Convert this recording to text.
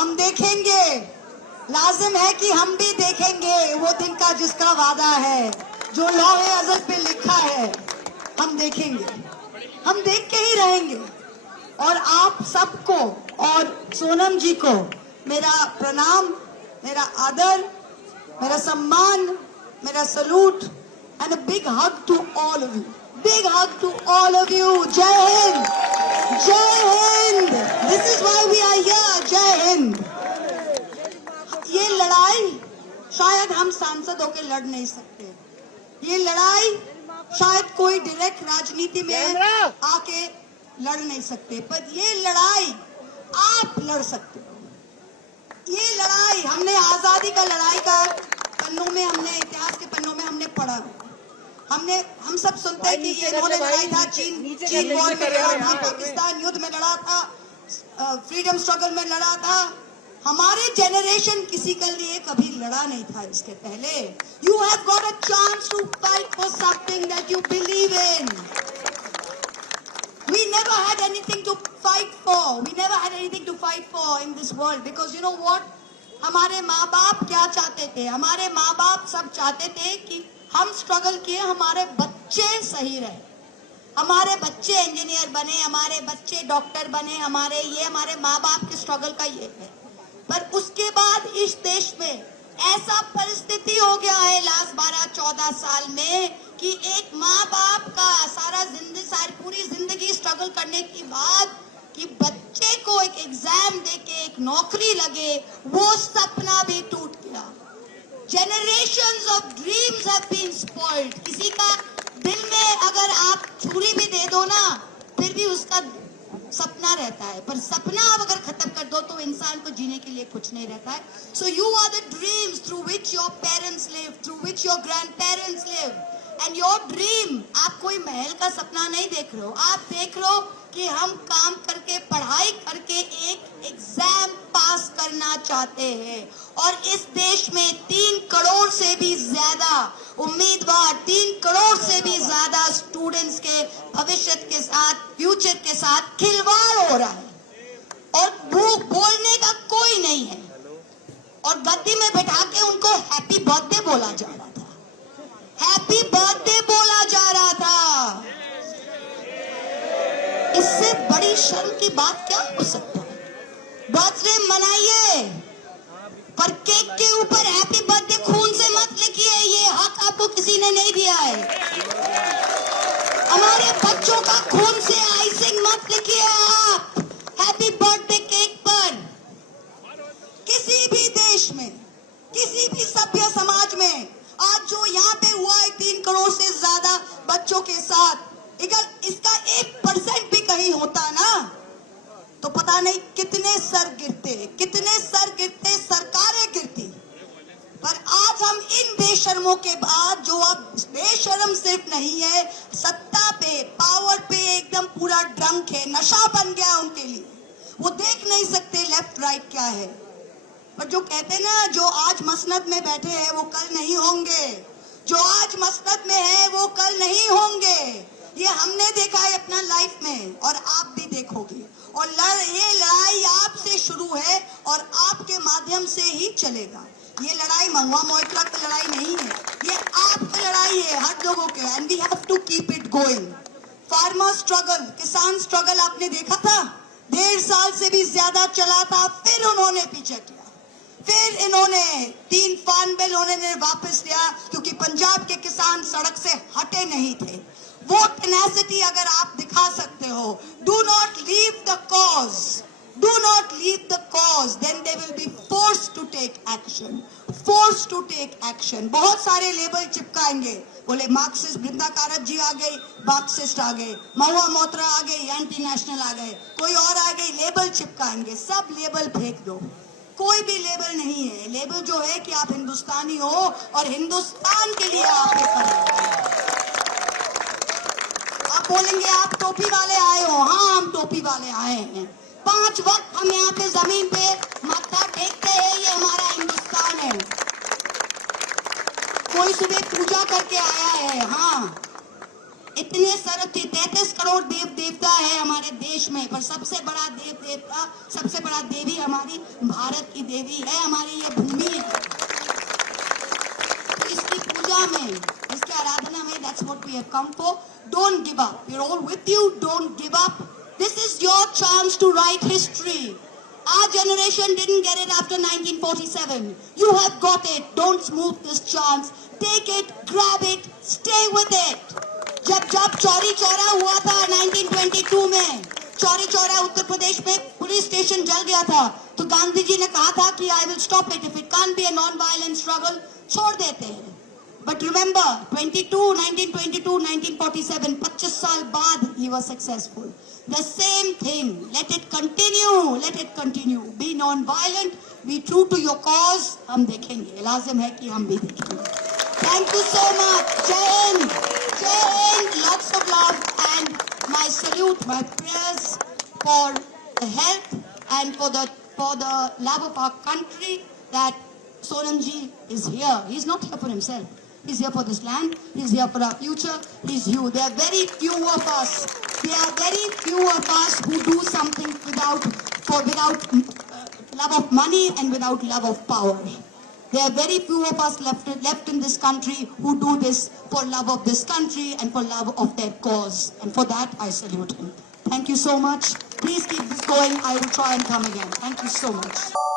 हम देखेंगे, लाजिम है कि हम भी देखेंगे वो दिन का जिसका वादा है, जो लौहे अज़ल पे लिखा है। हम देखेंगे, हम देख के ही रहेंगे। और आप सबको और सोनम जी को मेरा प्रणाम, मेरा आदर, मेरा सम्मान, मेरा salute and a big hug to all of you, big hug to all of you. जय हिंद, जय Hind. This is why we are here. जय हिंद। ये लड़ाई शायद हम सांसद होकर लड़ नहीं सकते, ये लड़ाई शायद कोई डायरेक्ट राजनीति में आके लड़ नहीं सकते, पर ये लड़ाई आप लड़ सकते हो। ये लड़ाई हमने आजादी का लड़ाई का पन्नों में, हमने इतिहास के पन्नों में हमने पढ़ा। हम सब सुनते हैं कि ये इन्होंने लड़ाई था, चीन वॉर में लड़ा था, पाकिस्तान युद्ध में लड़ा था, फ्रीडम स्ट्रगल में लड़ा था। हमारे जनरेशन किसी के लिए कभी लड़ा नहीं था इसके पहले। You have got a chance to fight for something that you believe in. We never had anything to fight for. We never had anything to fight for in this world because you know what? हमारे माँ बाप क्या चाहते थे? हमारे माँ बाप सब चाहते थे कि हम स्ट्रगल किए, हमारे बच्चे सही रहे, हमारे बच्चे इंजीनियर बने, हमारे बच्चे डॉक्टर बने, हमारे माँ बाप के स्ट्रगल का ये है। पर उसके बाद इस देश में ऐसा परिस्थिति हो गया है लास्ट 12-14 साल में कि एक माँ बाप का सारी पूरी जिंदगी स्ट्रगल करने के बाद कि बच्चे को एक एग्जाम देके एक नौकरी लगे, वो सपना भी टूट गया। Generations of dreams have been spoiled. किसी का दिल में अगर आप छुरी भी दे दो ना, फिर भी उसका सपना रहता है, पर सपना आप अगर खत्म कर दो तो इंसान को जीने के लिए कुछ नहीं रहता है। So you are the dreams through which your parents live, through which your grandparents live, and your dream, आप कोई महल का सपना नहीं देख रहे हो, आप देख रहे हो कि हम काम करके, पढ़ाई करके एक एग्जाम पास करना चाहते हैं। और इस देश में 3 करोड़ से भी ज्यादा उम्मीदवार, 3 करोड़ से भी ज्यादा स्टूडेंट्स के भविष्य के साथ, फ्यूचर के साथ खिलवाड़ हो रहा है और वो बोलने का कोई नहीं है। और गद्दी में बैठा के उनको हैप्पी बर्थडे बोला जा रहा था, हैप्पी बर्थडे बोला जा रहा था। इससे बड़ी शर्म की बात क्या हो सकता है? बर्थडे मनाइए, पर केक के ऊपर हैप्पी बर्थडे खून से मत लिखिए, ये हक आपको किसी ने नहीं दिया है। हमारे बच्चों का खून से आइसिंग मत लिखिए आप हैप्पी बर्थडे केक पर। किसी भी देश में, किसी भी सभ्य समाज में आज जो यहाँ पे हुआ है 3 करोड़ से ज्यादा बच्चों के साथ, अगर इसका 1% भी कहीं होता ना तो पता नहीं कितने सर गिरते, सरकारें गिरती। पर आज हम इन बेशर्मों के बाद, जो अब बेशर्म सिर्फ नहीं है, सत्ता पे, पावर पे एकदम पूरा ड्रंक है, नशा बन गया उनके लिए, वो देख नहीं सकते लेफ्ट राइट क्या है। पर जो कहते हैं ना, जो आज मसनद में बैठे हैं वो कल नहीं होंगे, जो आज मसनद में है वो कल नहीं होंगे। ये हमने देखा है अपना लाइफ में और आप भी देखोगे। और ये लड़ाई आपसे शुरू है और आपके माध्यम से ही चलेगा। ये लड़ाई महुआ मोइत्रा की लड़ाई नहीं है, ये आपकी लड़ाई है, हर लोगों के। And we have to keep it going. Farmer struggle, किसान स्ट्रगल आपने देखा था, 1.5 साल से भी ज्यादा चला था, फिर उन्होंने पीछे किया, फिर इन्होंने 3 फार्म बिल उन्होंने वापस लिया क्योंकि पंजाब के किसान सड़क से हटे नहीं थे। वो टेनेसिटी अगर आप दिखा सकते हो, do not leave the cause, do not leave the cause, then they will be forced to take action, forced to take action। बहुत सारे लेबल चिपकाएंगे, बोले मार्क्सिस्ट बृंदा कारत जी आ गई, मार्क्सिस्ट आ गए, महुआ मोइत्रा आ गई, एंटी नेशनल आ गए, कोई और आ गई, लेबल चिपकाएंगे। सब लेबल फेंक दो, कोई भी लेबल नहीं है। लेबल जो है कि आप हिंदुस्तानी हो और हिंदुस्तान के लिए आप आप बोलेंगे आप टोपी वाले आए हो, हाँ हम टोपी वाले आए हैं। 5 वक्त हम यहाँ पे जमीन पे माथा टेकते हैं, ये हमारा हिंदुस्तान है। कोई सुबह पूजा करके आया है, हाँ इतने 33 करोड़ देव देवता है हमारे देश में, पर सबसे बड़ा देव देवता, सबसे बड़ा देवी हमारी भारत की देवी है, हमारी ये भूमि है। तो इसकी पूजा में, इसकी आराधना में, that's what we have come for. Don't give up. We're all with you. Don't give up. This is your chance to write history. Our generation didn't get it after 1947. You have got it. Don't smooth this chance. Take it, grab it, stay with it. जब चौरी चौरा हुआ था 1922 में, चौरी चौरा उत्तर प्रदेश में police station जल गया था, तो गांधी जी ने कहा था कि I will stop it. If it can't be a non-violent struggle, छोड़ देते हैं. But remember, 1922, 1947, 25 साल बाद he was successful. The same thing. Let it continue. Let it continue. Be non-violent. Be true to your cause. हम देखेंगे. लाजिम है कि हम भी देखेंगे. Thank you so much. Jai Hind. Jai Hind. Lots of love and my salute, my prayers for the health and for the love of our country that Sonamji is here. He's not here for himself. He's here for this land. He's here for our future. He's you. There are very few of us. There are very few of us who do something without love of money and without love of power. There are very few of us left in this country who do this for love of this country and for love of their cause. And for that, I salute him. Thank you so much. Please keep this going. I will try and come again. Thank you so much.